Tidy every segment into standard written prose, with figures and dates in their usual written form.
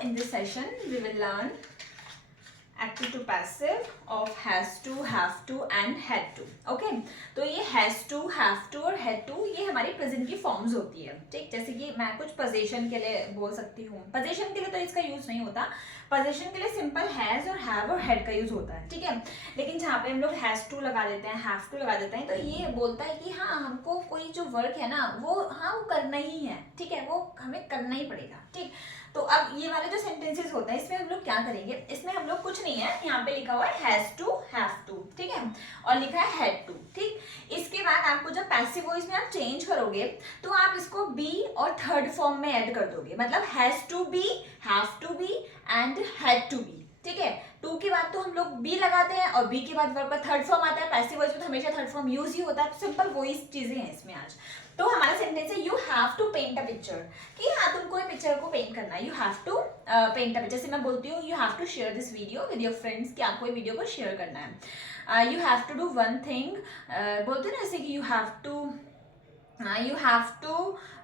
in this session we will learn active to passive of has to, have to and had to. Okay, तो ये has to, have to और had to ये हमारी present की forms होती है. ठीक, जैसे कि मैं कुछ पोजीशन के लिए बोल सकती हूँ. पोजीशन के लिए तो इसका यूज नहीं होता. पोजीशन के लिए सिंपल हैज और हैव और हैड का यूज होता है. ठीक है, लेकिन जहाँ पे हम लोग हैज टू लगा देते हैं, हैव टू लगा देते हैं, तो ये बोलता है कि हाँ हमको कोई जो वर्क है ना वो करना ही है. ठीक है, वो हमें करना ही पड़ेगा. ठीक, तो अब ये वाले जो सेंटेंसेस होते हैं इसमें हम लोग क्या करेंगे, इसमें हम लोग कुछ नहीं है, यहाँ पे लिखा हुआ है हैज टू, हैव टू. ठीक है, और लिखा है हैड टू. ठीक, इसके बाद आपको जब पैसिव वॉइस में आप चेंज करोगे तो आप इसको बी और थर्ड फॉर्म में ऐड कर दोगे. मतलब has to be, have to be and had to be. ठीक है, टू के बाद तो हम लोग बी लगाते हैं और बी के बाद वर्ब का थर्ड फॉर्म आता है. पैसिव वॉइस में तो हमेशा थर्ड फॉर्म यूज ही होता है. सिंपल वही चीजें हैं इसमें आज. तो हमारा सेंटेंस है you have to paint a picture, कि हाँ तुमको ये पिक्चर को पेंट करना है. You have to paint a picture. जैसे मैं बोलती हूँ you have to share this video with your friends, कि आपको ये वीडियो को शेयर करना है. You have to do one thing, बोलते हैं ना जैसे कि you have to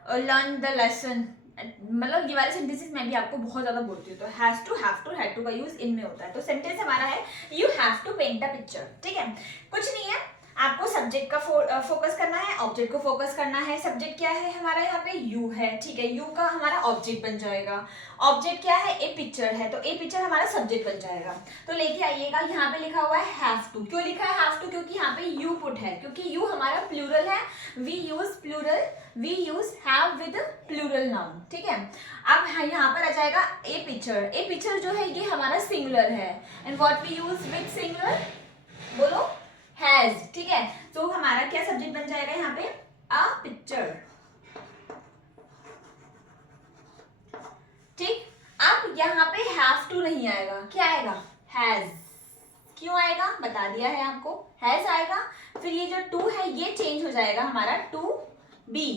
learn the lesson. मतलब ये वाले सेंटेंसेस मैं भी आपको बहुत ज्यादा बोलती हूँ. तो has to, have to, had to का यूज इनमें होता है. तो सेंटेंस हमारा है you have to paint a picture. ठीक है, कुछ नहीं है, आपको सब्जेक्ट का फोकस करना है, ऑब्जेक्ट को फोकस करना है. सब्जेक्ट क्या है हमारा, यहाँ पे यू है. ठीक है, यू का हमारा ऑब्जेक्ट बन जाएगा. ऑब्जेक्ट क्या है, ए पिक्चर है, तो ए पिक्चर हमारा सब्जेक्ट बन जाएगा. तो लेके आइएगा, यहाँ पे लिखा हुआ है हैव टू. क्यों लिखा है हैव टू, क्योंकि यहाँ पे यू पुट है, क्योंकि यू हमारा प्लूरल है. We use plural, we use have with plural noun. ठीक है, अब यहाँ पर आ जाएगा ए पिक्चर. ए पिक्चर जो है ये हमारा सिंगुलर है. And what we use with singular, बोलो हैज. ठीक है, तो हमारा क्या सब्जेक्ट बन जाएगा यहाँ पे, अ पिक्चर. ठीक, अब यहाँ पे हैव टू नहीं आएगा, क्या आएगा, हैज. क्यों आएगा, बता दिया है आपको, हैज आएगा. फिर ये जो टू है ये चेंज हो जाएगा हमारा टू बी.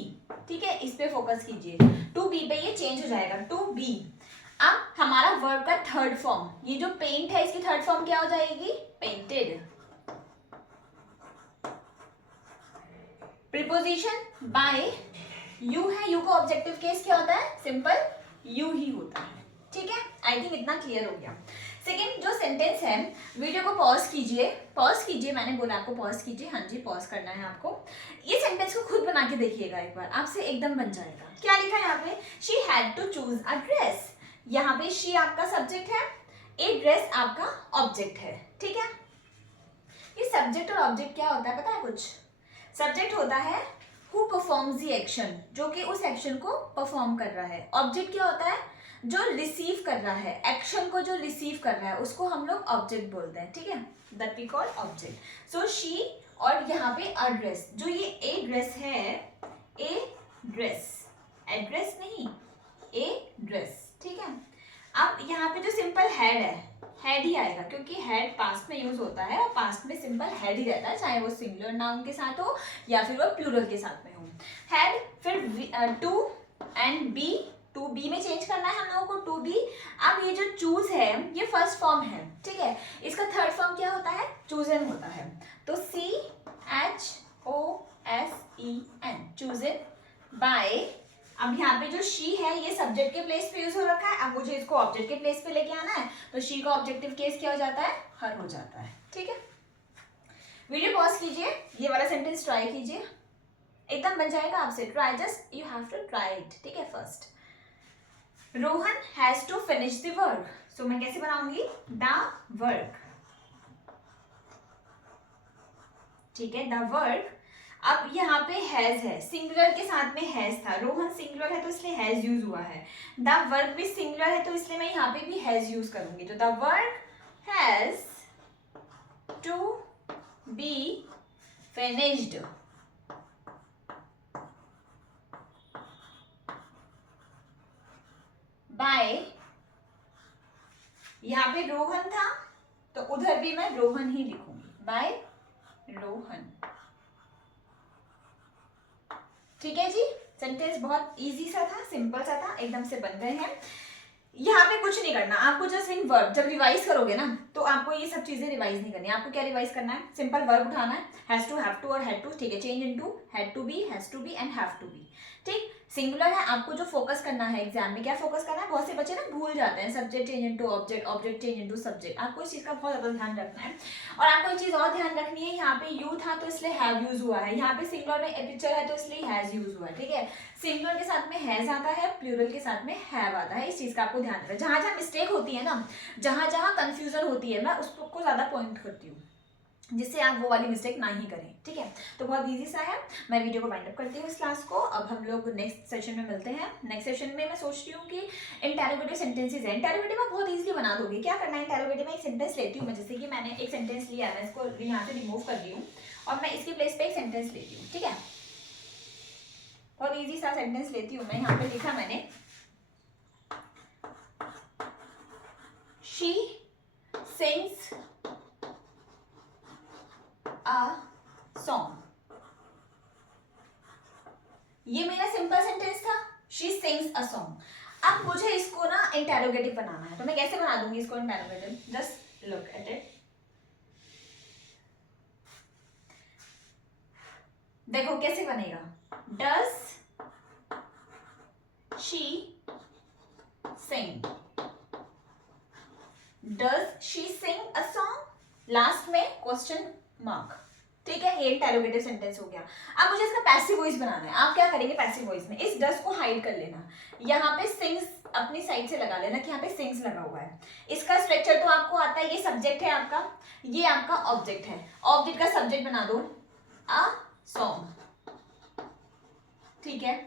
ठीक है, इस पे फोकस कीजिए. टू बी पे ये चेंज हो जाएगा टू बी. अब हमारा वर्ब का थर्ड फॉर्म, ये जो पेंट है इसकी थर्ड फॉर्म क्या हो जाएगी, पेंटेड. प्रीपोजिशन बाय यू है, यू का ऑब्जेक्टिव केस क्या होता है, सिंपल यू ही होता है. ठीक है, आई थिंक इतना क्लियर हो गया. सेकेंड जो सेंटेंस है, वीडियो को पॉज कीजिए, मैंने बोला आपको पॉज कीजिए. हाँ जी, पॉज करना है आपको. ये सेंटेंस को खुद बना के देखिएगा एक बार, आपसे एकदम बन जाएगा. क्या लिखा है यहाँ पे, she had to choose a dress. यहाँ पे शी आपका सब्जेक्ट है, ए ड्रेस आपका ऑब्जेक्ट है. ठीक है, ये सब्जेक्ट और ऑब्जेक्ट क्या होता है पता है कुछ. सब्जेक्ट होता है हु परफॉर्म्स द एक्शन, जो कि उस एक्शन को परफॉर्म कर रहा है. ऑब्जेक्ट क्या होता है, जो रिसीव कर रहा है, एक्शन को जो रिसीव कर रहा है उसको हम लोग ऑब्जेक्ट बोलते हैं. ठीक है, that we call object. So she, और यहाँ पे अ ड्रेस, जो ये ए ड्रेस है, ए ड्रेस, एड्रेस नहीं, ए ड्रेस. ठीक है, अब यहाँ पे जो सिंपल हैड है, हैड ही आएगा, क्योंकि हैड पास्ट में यूज होता है और पास्ट में सिंपल हैड ही रहता है, चाहे वो सिंगुलर नाउन के साथ हो या फिर वो प्लूरल के साथ में हो. हैड, फिर to and be, to be में चेंज करना है हम लोगों को, टू बी. अब ये जो चूज है ये फर्स्ट फॉर्म है. ठीक है, इसका थर्ड फॉर्म क्या होता है, चूजन होता है. तो C H O S E N, chosen by. अब यहाँ पे जो शी है ये सब्जेक्ट के प्लेस पे यूज हो रखा है. अब मुझे इसको ऑब्जेक्ट के प्लेस पे लेके आना है, तो शी का ऑब्जेक्टिव केस क्या हो जाता है, हर हो जाता है. ठीक है, वीडियो पॉज कीजिए, ये वाला सेंटेंस ट्राई कीजिए, एकदम बन जाएगा आपसे. Try, just you have to try it. ठीक है, first Rohan has to finish the work. So मैं कैसे बनाऊंगी, द वर्क. ठीक है, द वर्क. अब यहाँ पे हैज है, सिंगुलर के साथ में हैज था. रोहन सिंगुलर है तो इसलिए हैज यूज हुआ है. द वर्क भी सिंगुलर है तो इसलिए मैं यहाँ पे भी हैज यूज करूंगी. तो the work has to be finished. By, यहाँ पे रोहन था तो उधर भी मैं रोहन ही लिखूंगी, बाय रोहन. ठीक है जी, सेंटेंस बहुत इजी सा था, सिंपल सा था, एकदम से बन गए हैं. यहाँ पे कुछ नहीं करना आपको, जस्ट इन वर्ब जब रिवाइज करोगे ना तो आपको ये सब चीजें रिवाइज नहीं करनी. आपको क्या रिवाइज करना है, सिंपल वर्ब उठाना है, हैज टू, हैव टू और हैड टू. ठीक है, change into had to be, has to be and have to be. ठीक, सिंगुलर है, आपको जो फोकस करना है एग्जाम में, क्या फोकस करना है, बहुत से बच्चे ना भूल जाते हैं subject change into object, object change into subject, आपको इस चीज का बहुत ज्यादा ध्यान रखना है। और आपको एक चीज और ध्यान रखनी है, यहाँ पे यू था तो इसलिए हैव यूज हुआ है, यहाँ पे सिंगुलर में पिक्चर है तो इसलिए हैज यूज हुआ है, ठीक है। सिंगुलर के साथ में हैज आता है, प्लूरल के साथ में हैव आता है, इस चीज का आपको ध्यान रखना है। जहां जहां मिस्टेक होती है ना, जहां जहां कंफ्यूजन होती है, मैं उसको ज्यादा पॉइंट करती हूँ, जिससे आप वो वाली मिस्टेक ना ही करें, ठीक है। तो बहुत इजी सा है। मैं वीडियो को वाइंड अप करती हूँ इस क्लास को। अब हम लोग नेक्स्ट सेशन में मिलते हैं। नेक्स्ट सेशन में मैं सोच रही हूँ कि इंटेरोगेटिव सेंटेंसेस है, इंटेरोगेटिव आप बहुत इजीली बना दोगे। क्या करना है, इंटेरोगेटिव में एक सेंटेंस लेती हूँ मैं, जैसे कि मैंने एक सेंटेंस लिया है, मैं इसको यहाँ से रिमूव कर रही हूँ और मैं इसकी प्लेस पे एक सेंटेंस लेती हूँ, ठीक है। बहुत ईजी सा सेंटेंस लेती हूँ मैं, यहाँ पे लिखा मैंने शी सिंग्स a song। ये मेरा सिंपल सेंटेंस था, she sings a song। अब मुझे इसको ना इंटेरोगेटिव बनाना है, तो मैं कैसे बना दूंगी इसको interrogative, just look at it. देखो कैसे बनेगा, does she sing, does she sing a song, last में क्वेश्चन मार्क, ठीक है। ये इंटेरोगेटिव सेंटेंस हो गया। अब मुझे इसका पैसिव वॉइस बनाना है। आप क्या करेंगे, पैसिव वॉइस में इस डस को हाइड कर लेना, यहाँ पे सिंग्स अपनी साइड से लगा लेना कि यहाँ पे सिंग्स लगा हुआ है। इसका स्ट्रक्चर तो आपको आता है, ये सब्जेक्ट है आपका, ये आपका ऑब्जेक्ट है, ऑब्जेक्ट का सब्जेक्ट बना दो अ सॉन्ग, ठीक है।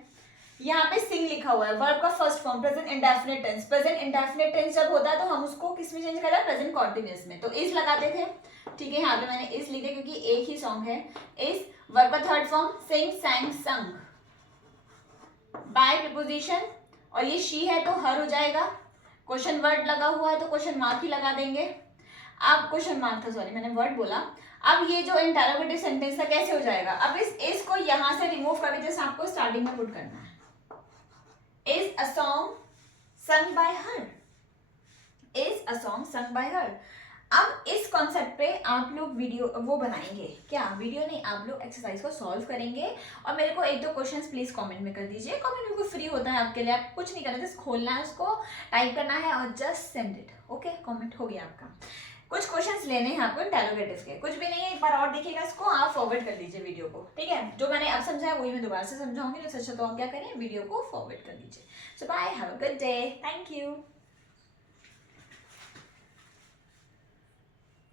यहाँ पे सिंग लिखा हुआ है, वर्ब का first form present indefinite tense. Present indefinite tense जब होता है तो हम उसको किस में चेंज कर रहे हैं, प्रेजेंट कॉन्टिन्यूअस में, तो इज लगाते थे, ठीक है। यहाँ पे मैंने इस लिखे क्योंकि एक ही सॉन्ग है। इस वर्ब का थर्ड फॉर्म सिंग सैंग संग, बाय प्रीपोजिशन, और ये शी है तो हर हो जाएगा। क्वेश्चन वर्ड लगा हुआ है तो क्वेश्चन मार्क ही लगा देंगे। अब क्वेश्चन मार्क था, सॉरी मैंने वर्ड बोला। अब ये जो इंटेरोगेटिव सेंटेंस था कैसे हो जाएगा, अब इसको यहाँ से रिमूव करके जैसे आपको स्टार्टिंग में पुट करना है, is a song sung by her, is a song sung by हर। अब इस कॉन्सेप्ट पे आप लोग वीडियो वो बनाएंगे, क्या वीडियो नहीं, आप लोग एक्सरसाइज को सॉल्व करेंगे और मेरे को एक दो क्वेश्चंस प्लीज कमेंट में कर दीजिए। कमेंट बिल्कुल फ्री होता है आपके लिए, आप कुछ नहीं करना, जस्ट खोलना है उसको, टाइप करना है और just send it, okay. Comment हो गया आपका। कुछ क्वेश्चंस लेने हैं आपको इंटेरोगेटिव के, कुछ भी नहीं है, एक बार और देखिएगा इसको, आप फॉरवर्ड कर दीजिए वीडियो को, ठीक है। जो मैंने अब समझाया वही मैं दोबारा से समझाऊंगी, तो अच्छा तो आप क्या करें, वीडियो को फॉरवर्ड कर दीजिए। So bye, have a good day, thank you.